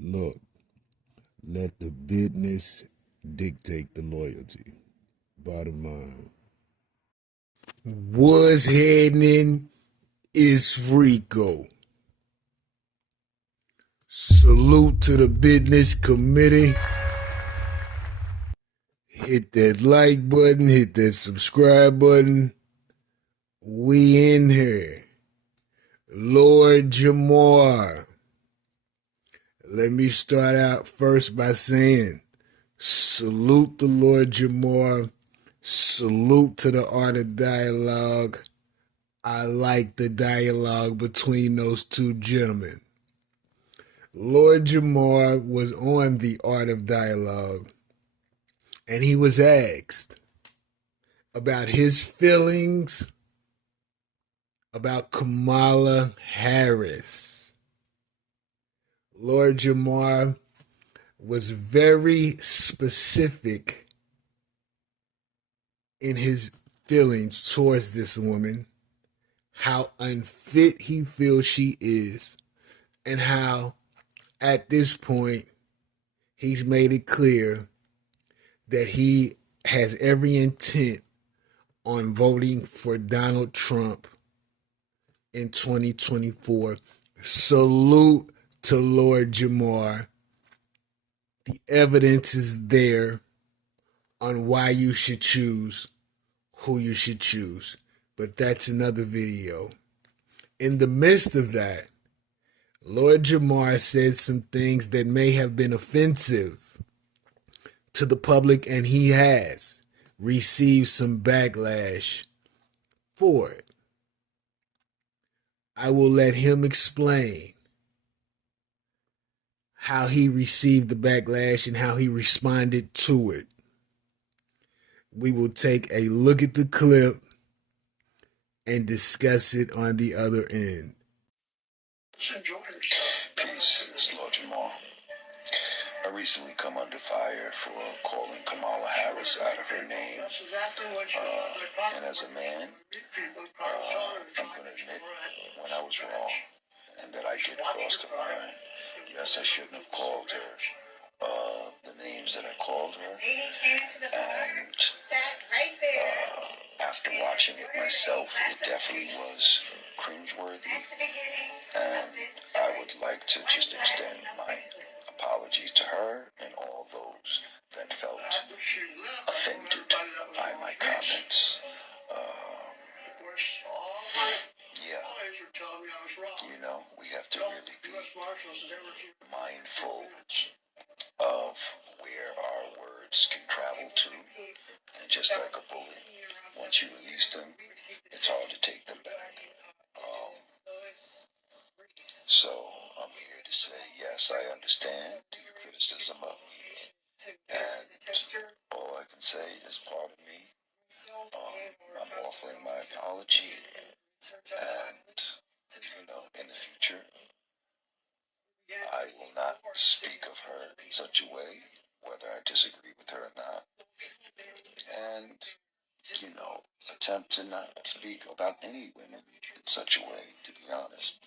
Look, let the business dictate the loyalty. Bottom line. What's happening is Rico. Salute to the business committee. Hit that like button, hit that subscribe button. We in here. Lord Jamar. Let me start out first by saying, salute the Lord Jamar. Salute to the art of dialogue. I like the dialogue between those two gentlemen. Lord Jamar was on the art of dialogue, and he was asked about his feelings about Kamala Harris. Lord Jamar was very specific in his feelings towards this woman, how unfit he feels she is, and how at this point he's made it clear that he has every intent on voting for Donald Trump in 2024. Salute to Lord Jamar. The evidence is there on why you should choose who you should choose. But that's another video. In the midst of that, Lord Jamar said some things that may have been offensive to the public, and he has received some backlash for it. I will let him explain how he received the backlash and how he responded to it. We will take a look at the clip and discuss it on the other end. Peace, it's Lord Jamar. I recently come under fire for calling Kamala Harris out of her name. And as a man, I'm going to admit when I was wrong and that I did cross the line. Yes, I shouldn't have called her the names that I called her. And after watching it myself, it definitely was cringeworthy. And I would like to just extend my apologies to her and all those that felt offended by my comments. We have to really be mindful of where our words can travel to. And just like a bullet, once you release them, it's hard to take them back. So I'm here to say, yes, I understand your criticism of me. And all I can say is, pardon me. I'm offering my apology. And, in the future, I will not speak of her in such a way, whether I disagree with her or not. And, attempt to not speak about any women in such a way, to be honest.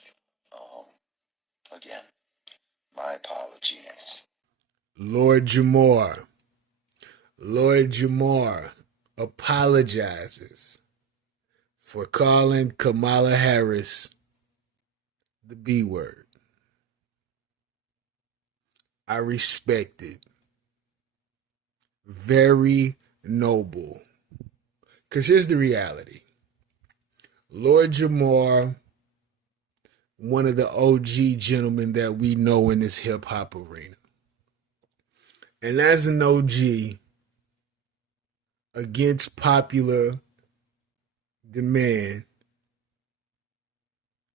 Again, my apologies. Lord Jamar apologizes for calling Kamala Harris the B word. I respect it. Very noble. Because here's the reality. Lord Jamar, one of the OG gentlemen that we know in this hip-hop arena. And as an OG, against popular demand,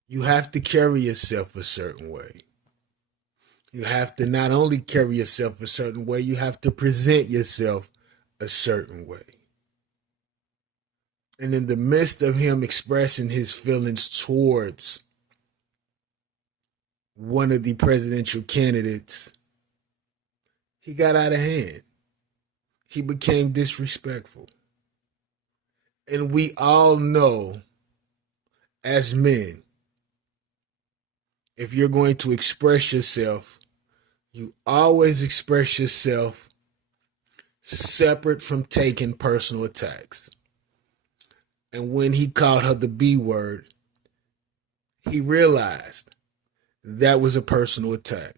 you have to carry yourself a certain way. You have to not only carry yourself a certain way, you have to present yourself a certain way. And in the midst of him expressing his feelings towards one of the presidential candidates, he got out of hand. He became disrespectful. And we all know, as men, if you're going to express yourself, You always express yourself separate from taking personal attacks. And when he called her the B word, he realized that was a personal attack.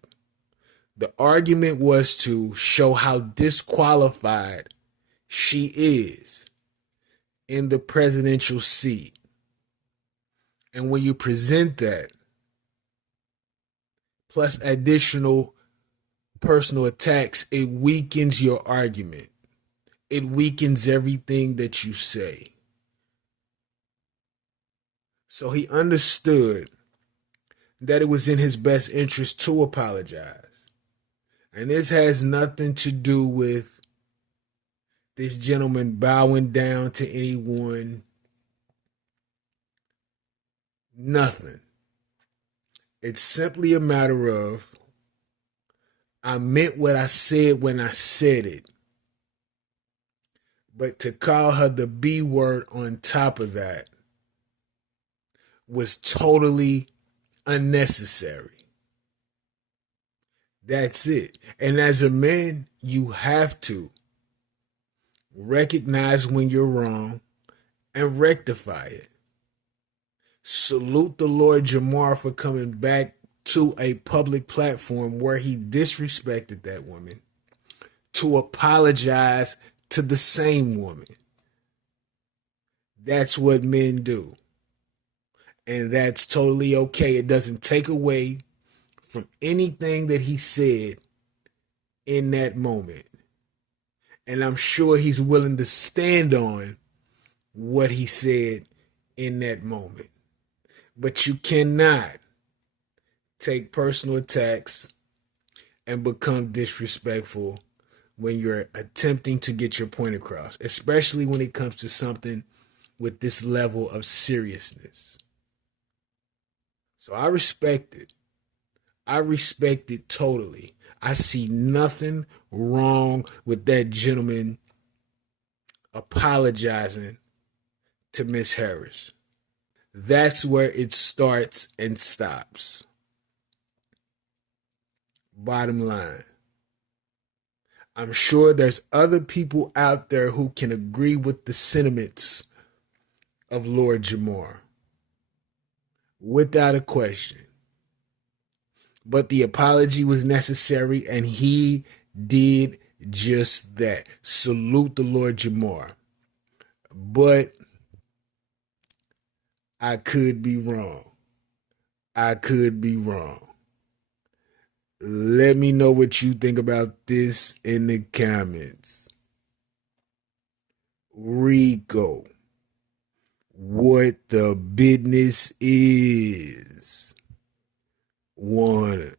The argument was to show how disqualified she is in the presidential seat. And when you present that, plus additional personal attacks, it weakens your argument. It weakens everything that you say. So he understood that it was in his best interest to apologize. And this has nothing to do with this gentleman bowing down to anyone. Nothing. It's simply a matter of, I meant what I said when I said it. But to call her the B word on top of that was totally unnecessary. That's it. And as a man, you have to recognize when you're wrong and rectify it. Salute the Lord Jamar for coming back to a public platform where he disrespected that woman to apologize to the same woman. That's what men do. And that's totally okay. It doesn't take away from anything that he said in that moment. And I'm sure he's willing to stand on what he said in that moment. But you cannot take personal attacks and become disrespectful when you're attempting to get your point across, especially when it comes to something with this level of seriousness. So I respect it. I respect it totally. I see nothing wrong with that gentleman apologizing to Miss Harris. That's where it starts and stops. Bottom line. I'm sure there's other people out there who can agree with the sentiments of Lord Jamar. Without a question. But the apology was necessary, and he did just that. Salute the Lord Jamar. But I could be wrong. I could be wrong. Let me know what you think about this in the comments. Rico, what the business is. One.